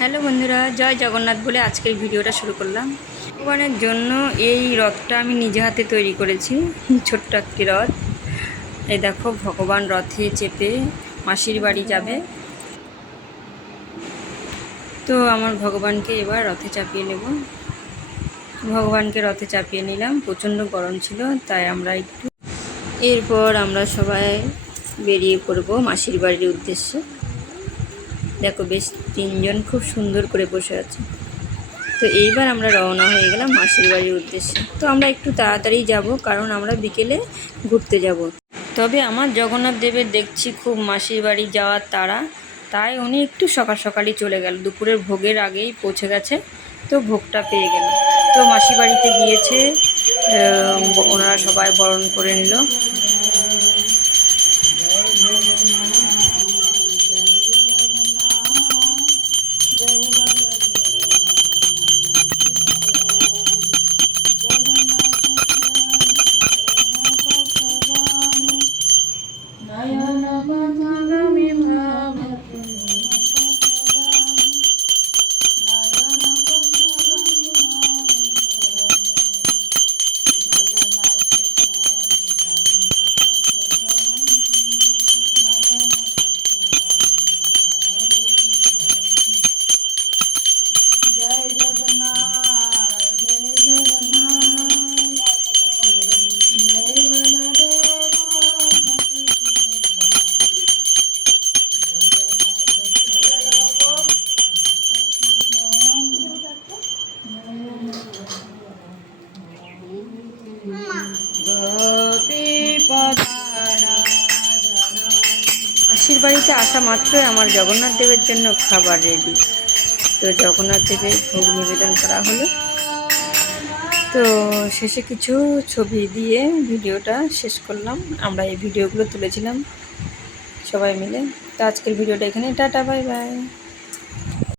Hello বন্ধুরা, জয় জগন্নাথ বলে আজকের ভিডিওটা শুরু করলাম। ভগবানের জন্য এই রথটা আমি নিজে হাতে তৈরি করেছি, ছোট্ট একটি রথ। এই দেখো, ভগবান রথে চেপে মাসির বাড়ি যাবে। তো আমার ভগবানকে এবার রথে চাপিয়ে নেব। ভগবানকে রথে চাপিয়ে নিলাম, প্রচণ্ড গরম ছিল তাই আমরা এরপর আমরা সবাই বেরিয়ে পড়ব মাসির বাড়ির উদ্দেশ্যে। দেখো, বেশ তিনজন খুব সুন্দর করে বসে আছে। তো এইবার আমরা রওনা হয়ে গেলাম মাসির বাড়ির উদ্দেশ্যে। তো আমরা একটু তাড়াতাড়ি যাব, কারণ আমরা বিকেলে ঘুরতে যাব। তবে আমার জগন্নাথ দেবের দেখছি খুব মাসির বাড়ি যাওয়ার তাড়া, তাই উনি একটু সকাল সকালই চলে গেল, দুপুরের ভোগের আগেই পৌঁছে গেছে। তো ভোগটা পেয়ে গেল। তো মাসি বাড়িতে গিয়েছে, ওনারা সবাই বরণ করে নিল। মাসির বাড়িতে আসা মাত্রই আমার জগন্নাথ দেবের জন্য খাবার রেডি। তো জগন্নাথ দেবের ভোগ নিবেদন করা হলো। তো শেষে কিছু ছবি দিয়ে ভিডিওটা শেষ করলাম। আমরা এই ভিডিওগুলো তুলেছিলাম সবাই মিলে। তো আজকের ভিডিওটা এখানে, টাটা, বাই বাই।